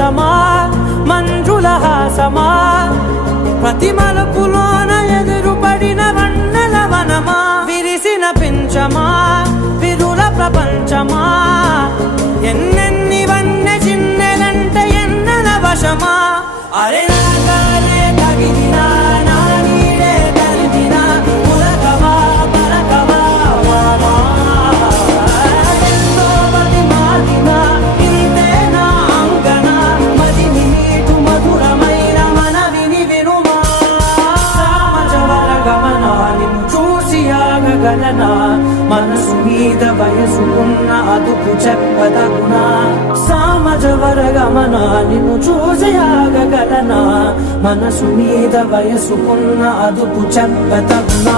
విలాసమా మంజుల హాసమా ప్రతి మలుపులోన ఎదురుపడిన వన్నెల వనమా విరిసిన పించమా విరుల ప్రపంచమా ఎన్నెన్ని వన్నె చిన్నెలంటే ఎన్నెల వశమా అరే నాగాలే తగిలినా నా నీడే తరిమినా ఉలకవా పలకవా వామా ఎంతో మది మారినా ఇంతే నా అంగన మదిని నీటు మధురమైన మనవిని వినుమా సామజవర గమనా నిన్ను చూసి ఆగగలనా మనసు మీద వయసుకున్న అదుపు చెప్పదగునా సామజవర గమనా నిన్ను చూసి ఆగగలనా మనసు మీద వయసుకున్న అదుపు చెప్పదగునా